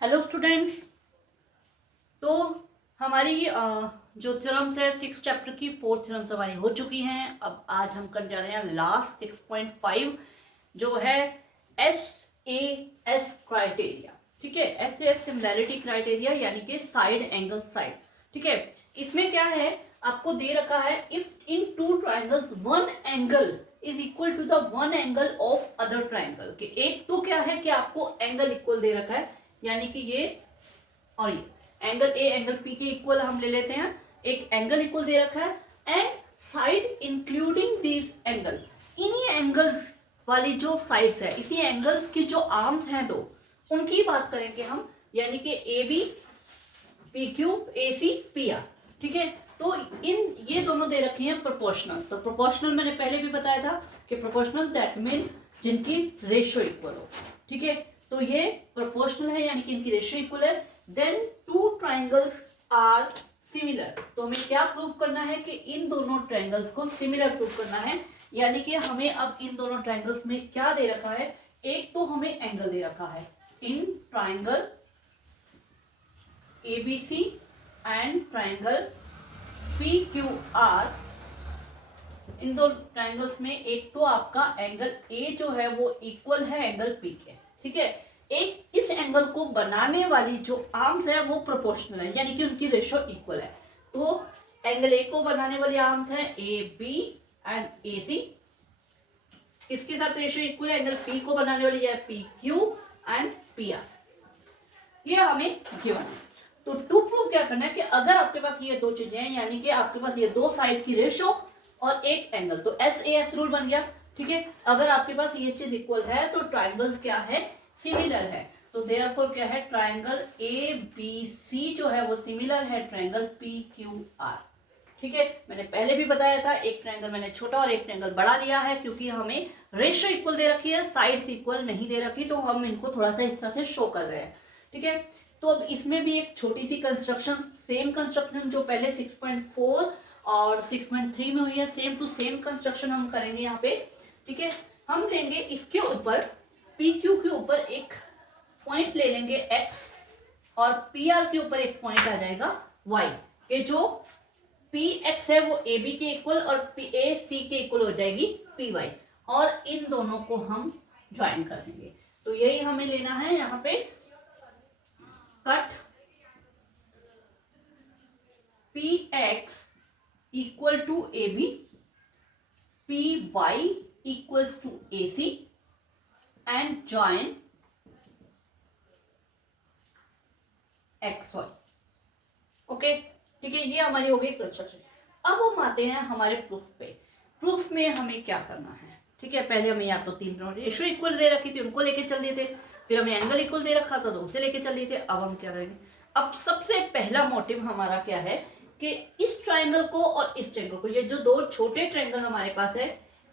Hello students. तो हमारी जो थ्योरम्स है 6 चैप्टर की 4 थ्योरम्स हमारी हो चुकी हैं। अब आज हम करने जा रहे हैं लास्ट 6.5 जो है एस ए एस क्राइटेरिया। ठीक है, एस एस सिमिलैरिटी क्राइटेरिया यानी कि साइड एंगल साइड। ठीक है, इसमें क्या है, आपको दे रखा है if in two triangles one angle is equal to the one angle of other triangle के। एक तो क्या है कि आपको एंगल इक्वल दे रखा है, यानी कि ये और ये एंगल ए एंगल पी के इक्वल हम ले लेते हैं। एक एंगल इक्वल दे रखा है and side including these angle. इन्हीं एंगल्स वाली जो साइड्स है, इसी एंगल्स की जो आर्म्स हैं दो, उनकी बात करेंगे हम, यानी कि A B P Q A C P R. ठीक है, तो इन ये दोनों दे रखी हैं प्रोपोर्शनल। तो प्रोपोर्शनल मैंने पहले भी बताया था कि प्रोपोर्शनल दैट मीन जिनकी रेशियो इक्वल हो। ठीक है, तो ये प्रोपोर्शनल है यानी कि इनकी रेशियो इक्वल है। Then two triangles are similar. तो हमें क्या प्रूव करना है कि इन दोनों ट्राइंगल्स को सिमिलर प्रूव करना है, यानी कि हमें अब इन दोनों ट्राइंगल्स में क्या दे रखा है, एक तो हमें एंगल दे रखा है in triangle ABC and triangle PQR। इन दो ट्राइंगल्स में एक तो आपका एंगल A जो है वो इक्वल है एंगल P के। ठीक है, एक इस एंगल को बनाने वाली जो आर्म्स है वो प्रोपोर्शनल है, यानी कि उनकी रेशियो इक्वल है। तो एंगल A को बनाने वाली आर्म्स है AB एंड AC, इसके साथ रेशियो इक्वल है। एंगल P को बनाने वाली है PQ एंड PR। ये हमें गिवन है। तो टू प्रूव क्या करना है कि अगर आपके पास ये दो चीजें हैं, यानी कि आपके पास ये दो साइड की रेशियो और एक एंगल, तो एस ए एस रूल बन गया। ठीक है, अगर आपके पास ये चीज इक्वल है तो ट्राइंगल्स क्या है, सिमिलर है। तो देयरफॉर क्या है, ट्राइंगल ए बी सी जो है वो सिमिलर है ट्राइंगल पी क्यू आर। ठीक है, मैंने पहले भी बताया था एक ट्राइंगल मैंने छोटा और एक ट्राइंगल बड़ा लिया है, क्योंकि हमें रेशियो इक्वल दे रखी है, साइड्स इक्वल नहीं दे रखी, तो हम इनको थोड़ा सा इस तरह से शो कर रहे हैं। ठीक है, तो अब इसमें भी एक छोटी सी कंस्ट्रक्शन, सेम कंस्ट्रक्शन जो पहले 6.4 और 6.3 में हुई है, सेम टू सेम कंस्ट्रक्शन हम करेंगे यहाँ पे। ठीक है, हम लेंगे इसके ऊपर पी क्यू के ऊपर एक पॉइंट ले लेंगे एक्स, और पी आर के ऊपर एक पॉइंट आ जाएगा वाई। ये जो पी एक्स है वो ए बी के इक्वल और पी ए सी के इक्वल हो जाएगी पी वाई, और इन दोनों को हम ज्वाइन कर देंगे। तो यही हमें लेना है यहाँ पे, cut P X equal to A B, P Y equals to A C and join X Y. Okay, ठीक है, ये हमारी हो गई कंस्ट्रक्शन। अब हम आते हैं हमारे प्रूफ पे। प्रूफ में हमें क्या करना है, ठीक है, पहले हमें या तो तीन रेशियो इक्वल दे रखी थी उनको लेके चल दिए थे, फिर हमें एंगल इक्वल दे रखा था तो उसे लेके चल दिए थे। अब हम क्या करेंगे, अब सबसे पहला मोटिव हमारा क्या है कि इस ट्राइंगल को और इस ट्राइंगल को, ये जो दो छोटे ट्राइंगल हमारे पास है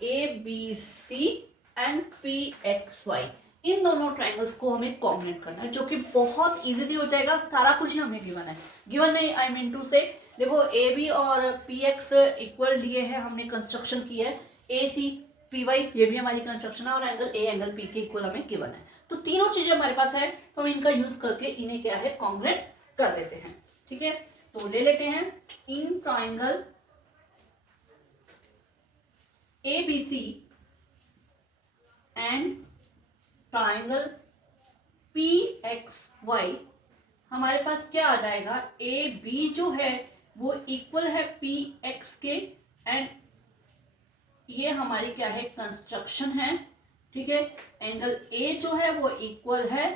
A B C and P X Y, इन दोनों ट्राइंगल्स को हमें कॉम्बिनेट करना है, जो कि बहुत इजीली हो जाएगा। सारा कुछ ही हमें गिवन है, गिवन नहीं आई मीन टू से, देखो ए बी और पी एक्स इक्वल दिए हैं, हमने कंस्ट्रक्शन की है, ए सी पी वाई ये भी हमारी कंस्ट्रक्शन है, और एंगल ए एंगल पी के इक्वल हमें गिवन है। तो तीनों चीजें हमारे पास है, तो हम इनका यूज करके इन्हें क्या है, कॉम्बिनेट कर देते हैं। ठीक है, तो ले लेते हैं in triangle A B C and triangle P X Y, हमारे पास क्या आ जाएगा, ए बी जो है वो इक्वल है पी एक्स के, एंड ये हमारी क्या है, कंस्ट्रक्शन है। ठीक है, एंगल ए जो है वो इक्वल है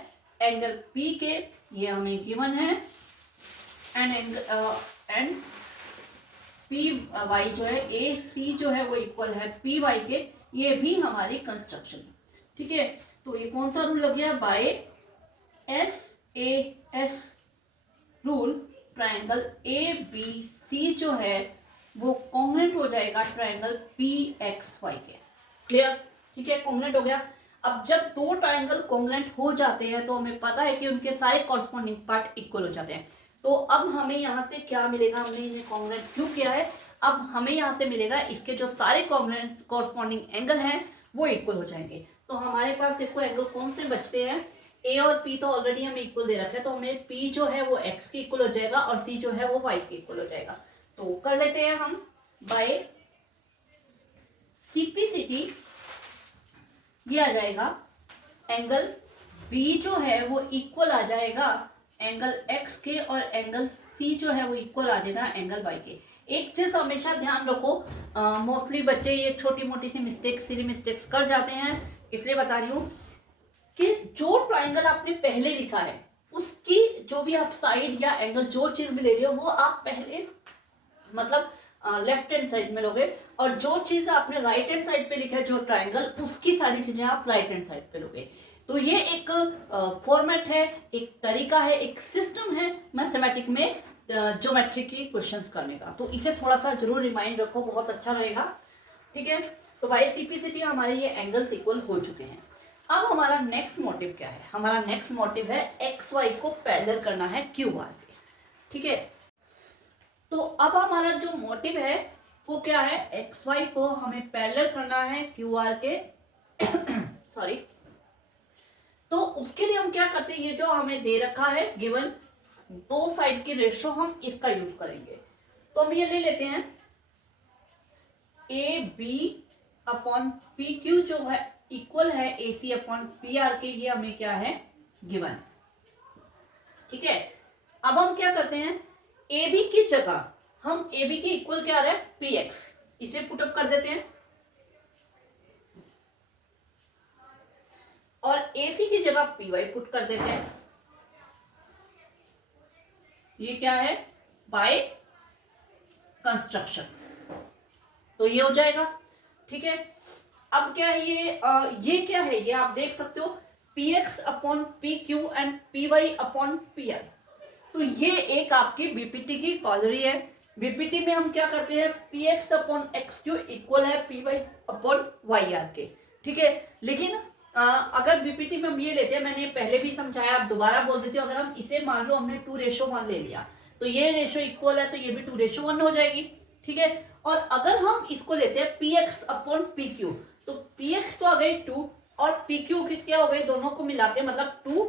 एंगल पी के, ये हमें गिवन है, एंड पी वाई जो है, ए सी जो है वो इक्वल है पी वाई के, ये भी हमारी कंस्ट्रक्शन। ठीक है, तो ये कौन सा रूल लग गया, by S A S rule, triangle A B C जो है वो कॉन्ग्रुएंट हो जाएगा ट्राइंगल पी एक्स वाई के। क्लियर, ठीक है, कॉन्ग्रुएंट हो गया। अब जब दो ट्राइंगल कॉन्ग्रुएंट हो जाते हैं तो हमें पता है कि उनके सारे कॉरस्पॉन्डिंग पार्ट इक्वल हो जाते हैं। तो अब हमें यहाँ से क्या मिलेगा, हमने इन्हें कॉन्ग्रुएंट क्यों किया है, अब हमें यहाँ से मिलेगा इसके जो सारे कॉरस्पॉन्डिंग एंगल हैं वो इक्वल हो जाएंगे। तो हमारे पास देखो एंगल कौन से बचते हैं, ए और पी तो ऑलरेडी हमें इक्वल दे रखा है, तो हमें पी जो है वो एक्स के इक्वल हो जाएगा और सी जो है वो वाई के इक्वल हो जाएगा। तो कर लेते हैं हम बाय सीपीसीटी, ये आ जाएगा एंगल बी जो है वो इक्वल आ जाएगा एंगल एक्स के और एंगल सी जो है वो इक्वल आ जाएगा एंगल वाई के। एक चीज हमेशा ध्यान रखो, मोस्टली बच्चे ये छोटी मोटी सी मिस्टेक, सिली मिस्टेक्स कर जाते हैं, इसलिए बता रही हूँ कि जो ट्राइंगल आपने पहले लिखा है उसकी जो भी आप साइड या एंगल जो चीज भी ले रहे हो वो आप पहले मतलब लेफ्ट हैंड साइड में लोगे, और जो चीज आपने राइट हैंड साइड पे लिखा है जो ट्राइंगल, उसकी सारी चीजें आप राइट हैंड साइड पे लोगे। तो ये एक फॉर्मेट है, एक तरीका है, एक सिस्टम है मैथमेटिक में ज्योमेट्री की क्वेश्चंस करने का। तो इसे थोड़ा सा जरूर रिमाइंड रखो, बहुत अच्छा रहेगा। ठीक है, तो बाय सीपीसीटी हमारे ये एंगल्स इक्वल हो चुके हैं। अब हमारा नेक्स्ट मोटिव क्या है? हमारा नेक्स्ट मोटिव है एक्स वाई को पैरेलल करना है क्यू आर के। ठीक है, तो अब हमारा जो मोटिव है वो क्या है? एक्स वाई को हमें पैरेलल करना है क्यू आर के सॉरी। तो उसके लिए हम क्या करते हैं, ये जो हमें दे रखा है गिवन, दो साइड की रेशो हम इसका यूज करेंगे। तो हम ये ले लेते हैं A B upon P Q जो है इक्वल है A C upon P R के, ये हमें क्या है गिवन। ठीक है, अब हम क्या करते हैं, ए बी की जगह हम ए बी के इक्वल क्या आ रहा है पी एक्स, इसे पुटअप कर देते हैं, और ए सी की जगह पी वाई पुट कर देते हैं। ये क्या है बाय कंस्ट्रक्शन, तो ये हो जाएगा। ठीक है, अब क्या है ये क्या है, ये आप देख सकते हो P X upon P Q and P Y upon P R. तो ये एक आपकी बीपीटी की कॉलरी है। बीपीटी में हम क्या करते हैं, P X upon X Q equal है P Y upon Y R के। ठीक है, लेकिन अगर बीपीटी में हम ये लेते हैं, मैंने पहले भी समझाया, आप दोबारा बोल देती हूँ, अगर हम इसे मान लो हमने 2:1 ले लिया तो ये रेशो इक्वल है, तो ये भी 2:1 हो जाएगी। ठीक है, और अगर हम इसको लेते हैं P X upon P Q, तो पी एक्स तो आ गई 2 और पी क्यू की क्या हो गई, दोनों को मिला के मतलब 2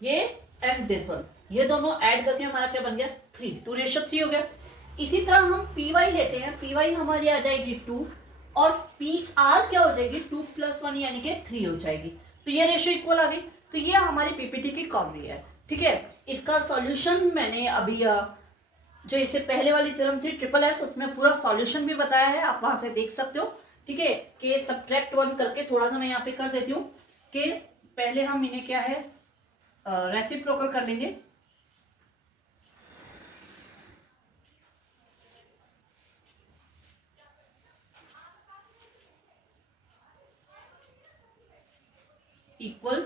ये एंड दिस वन, ये दोनों ऐड करके हमारा क्या बन गया 3, 2:3 हो गया। इसी तरह हम पी वाई लेते हैं, पी वाई हमारी आ जाएगी 2 और पी आर क्या हो जाएगी 2 + 1 यानी कि 3 हो जाएगी। तो ये रेशो इक्वल आ गई। तो ये हमारी पीपीटी की कॉलरी है। ठीक है, इसका सॉल्यूशन मैंने अभी जो इससे पहले वाली थ्योरम थी ट्रिपल एस, उसमें पूरा सॉल्यूशन भी बताया है, आप वहां से देख सकते हो। ठीक है, कि सब्ट्रैक्ट 1 करके थोड़ा सा मैं यहाँ पे कर देती हूँ कि पहले हम इन्हें क्या है रेसिप्रोकल कर लेंगे। Equal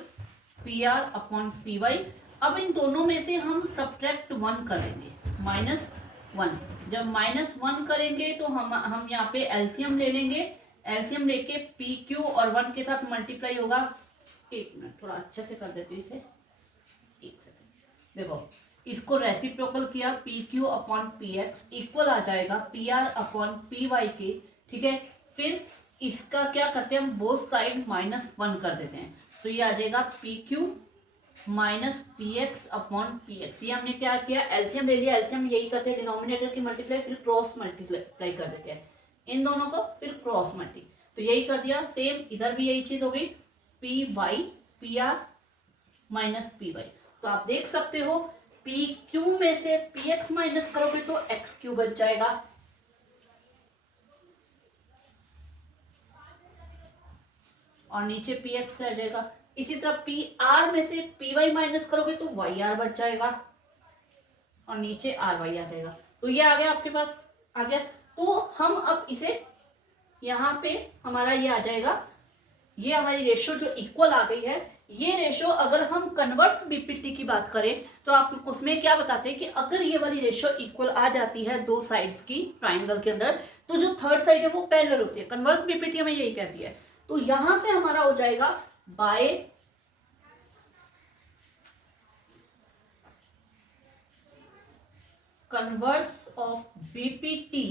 P R upon P Y. अब इन दोनों में से हम सब्ट्रैक्ट 1 करेंगे, -1। जब -1 करेंगे तो हम यहाँ पे एलसीएम ले लेंगे, एलसीएम लेके पी क्यू और 1 के साथ मल्टीप्लाई होगा। एक मिनट, थोड़ा अच्छे से कर देती हूँ इसे, एक सेकंड। देखो, इसको रेसिप्रोकल किया, P Q upon P X equal आ जाएगा P R upon P Y के। ठीक है, फिर इसका क्या करते हैं हम, बोथ साइड -1 कर देते हैं, तो ये आ जाएगा P Q minus P X upon P x. ये हमने क्या किया, एलसीएम ले लिया, एलसीएम यही करते हैं डिनोमिनेटर की मल्टीप्लाई, फिर क्रॉस मल्टीप्लाई कर देते हैं इन दोनों को, फिर क्रॉस मल्टी, तो यही कर दिया। सेम इधर भी यही चीज हो गई, P Y P R minus P Y. तो आप देख सकते हो पी क्यू में से पी एक्स माइनस करोगे तो एक्स क्यू बच जाएगा, और नीचे पी एक्स रह जाएगा। इसी तरह पी आर में से पी वाई माइनस करोगे तो वाई आर बच जाएगा, और नीचे आर वाई आ जाएगा। तो ये आ गया आपके पास, आ गया। तो हम अब इसे यहाँ पे हमारा ये आ जाएगा, ये हमारी रेशो जो इक्वल आ गई है। ये रेशो अगर हम कन्वर्स बीपीटी की बात करें तो आप उसमें क्या बताते हैं कि अगर ये वाली रेशो इक्वल आ जाती है दो साइड्स की ट्राइंगल के अंदर, तो जो थर्ड साइड है वो पैरेलल होती है। कन्वर्स बीपीटी हमें यही कहती है। तो यहां से हमारा हो जाएगा बाय कन्वर्स ऑफ बीपीटी।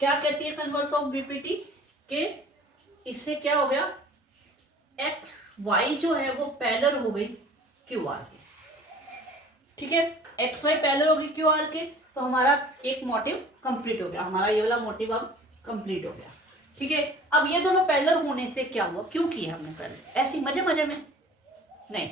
क्या कहती है कन्वर्स ऑफ बीपीटी के, इससे क्या हो गया, एक्स y जो है वो पैरेलल हो गई क्यू आर के, ठीक है, एक्स वाई पैरेलल हो गई क्यू आर के, तो हमारा एक मोटिव कंप्लीट हो गया, हमारा ये वाला मोटिव अब कंप्लीट हो गया, ठीक है। अब ये दोनों पैरेलल होने से क्या हुआ, क्यों किया हमने पैरेलल, ऐसी मजे मजे में नहीं,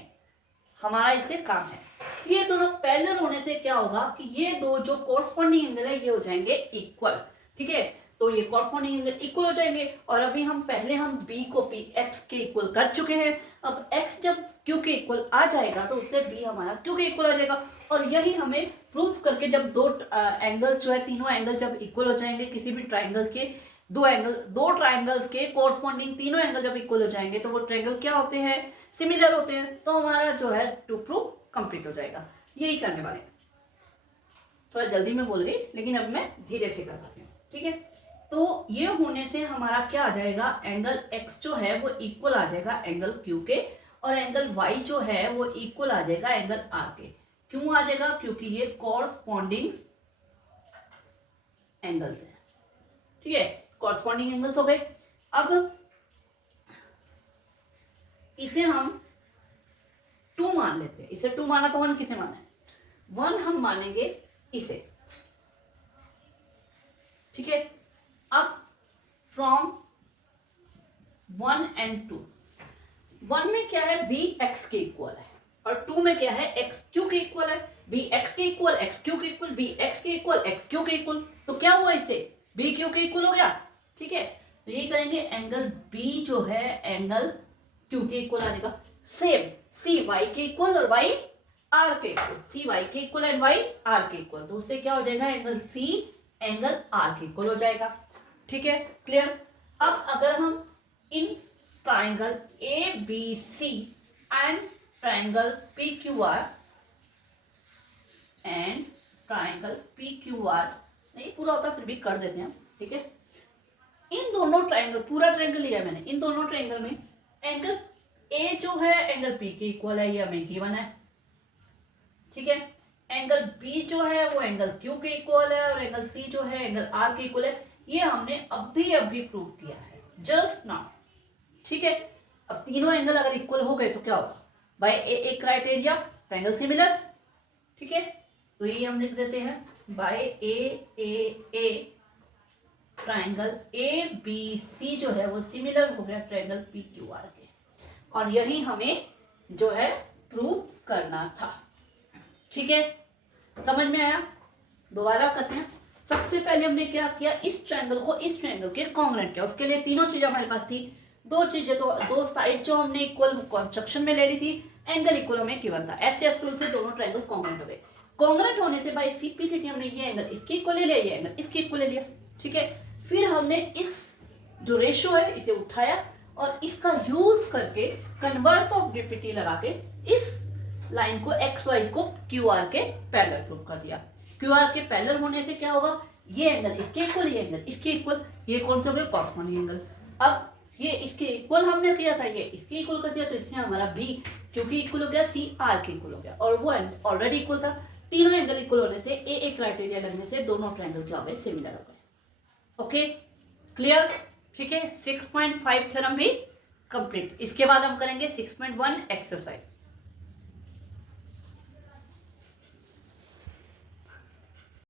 हमारा इससे काम है। ये दोनों पैरेलल होने से क्या होगा कि ये दो जो कॉरस्पॉन्डिंग एंगल है ये हो जाएंगे इक्वल, ठीक है, तो ये कॉरस्पॉन्डिंग एंगल इक्वल हो जाएंगे। और अभी हम पहले हम b को p x के इक्वल कर चुके हैं, अब x जब q के इक्वल आ जाएगा तो उससे b हमारा q के इक्वल आ जाएगा। और यही हमें प्रूफ करके जब दो एंगल्स जो है तीनों एंगल जब इक्वल हो जाएंगे, किसी भी ट्राइंगल के दो ट्राइंगल्स के कॉरस्पॉन्डिंग तीनों एंगल जब इक्वल हो जाएंगे तो वो ट्राइंगल क्या होते हैं, सिमिलर होते हैं, तो हमारा जो है टू प्रूफ कंप्लीट हो जाएगा। यही करने वाले, थोड़ा जल्दी में बोल गई लेकिन अब मैं धीरे से कर रही हूँ, ठीक है। तो ये होने से हमारा क्या आ जाएगा, एंगल x जो है वो इक्वल आ जाएगा एंगल q के, और एंगल y जो है वो इक्वल आ जाएगा एंगल r के। क्यों आ जाएगा, क्योंकि ये कॉरस्पॉन्डिंग एंगल्स है, ठीक है, कॉरस्पॉन्डिंग एंगल्स हो गए। अब इसे हम 2 मान लेते हैं, इसे 2 माना तो 1 किसे माना है, 1 हम मानेंगे इसे, ठीक है। अब फ्रॉम 1 and 2, 1 में क्या है, b x के इक्वल है, और 2 में क्या है, x q के इक्वल है, b x के इक्वल x q के इक्वल, b x के इक्वल x q के इक्वल, तो क्या हुआ, इसे b q के इक्वल हो गया, ठीक है। तो ये करेंगे एंगल b जो है एंगल q के इक्वल आ जाएगा। सेम c y के इक्वल और y r के इक्वल, c y के इक्वल एंड y r के इक्वल, तो उससे क्या हो जाएगा, एंगल c एंगल r के इक्वल हो जाएगा, ठीक है, क्लियर। अब अगर हम इन triangle A B C and triangle P Q R and triangle P Q R, नहीं पूरा होता फिर भी कर देते हैं, ठीक है। इन दोनों ट्राइंगल, पूरा ट्राइंगल लिया मैंने, इन दोनों ट्राइंगल में एंगल ए जो है एंगल पी के इक्वल है, ये हमें गिवन है, ठीक है। एंगल बी जो है वो एंगल क्यू के इक्वल है, और एंगल सी जो है एंगल आर के इक्वल है, ये हमने अभी प्रूव किया है जस्ट नाउ, ठीक है। अब तीनों एंगल अगर इक्वल हो गए तो क्या होगा, by A criteria triangle similar, ठीक है, तो ये हम लिख देते हैं by A triangle A B C जो है वो सिमिलर हो गया ट्राइंगल पी क्यू आर के, और यही हमें जो है प्रूव करना था, ठीक है, समझ में आया। दोबारा करते हैं। सबसे पहले हमने क्या किया, इस ट्रायंगल को इस ट्रायंगल के कॉन्ग्रुएंट किया, उसके लिए तीनों चीजें हमारे पास थी, दो चीजें, तो दो साइड जो हमने इक्वल कंस्ट्रक्शन में ले ली थी, एंगल इक्वल हमें गिवन था, एस रूल से दोनों ट्रायंगल कॉन्ग्रुएंट हो गए। कॉन्ग्रुएंट होने से बाय सिंपलिसिटी हमने ये एंगल इसके इक्वल ले लिया, ये एंगल इसके इक्वल ले लिया, ठीक है। फिर हमने इस जो रेशियो है इसे उठाया और इसका यूज करके कन्वर्स ऑफ डीपीटी लगा के इस लाइन को एक्स वाई को क्यू आर के पैरेलल प्रूव कर दिया। क्यू आर के पैरेलल होने से क्या होगा, ये एंगल इसके इक्वल, ये एंगल इसके इक्वल, ये कौन से हो गए, कॉरस्पॉन्डिंग एंगल। अब ये इसके इक्वल हमने किया था, ये इसके इक्वल कर दिया, तो इससे हमारा बी क्योंकि इक्वल हो गया सी आर के इक्वल हो गया, और वो ऑलरेडी इक्वल था। तीनों एंगल इक्वल होने से ए क्राइटेरिया लगने से दोनों ट्रायंगल क्या हो गए, सिमिलर हो गए। ओके क्लियर, ठीक है। 6.5 थ्योरम भी कंप्लीट। इसके बाद हम करेंगे 6.1 एक्सरसाइज।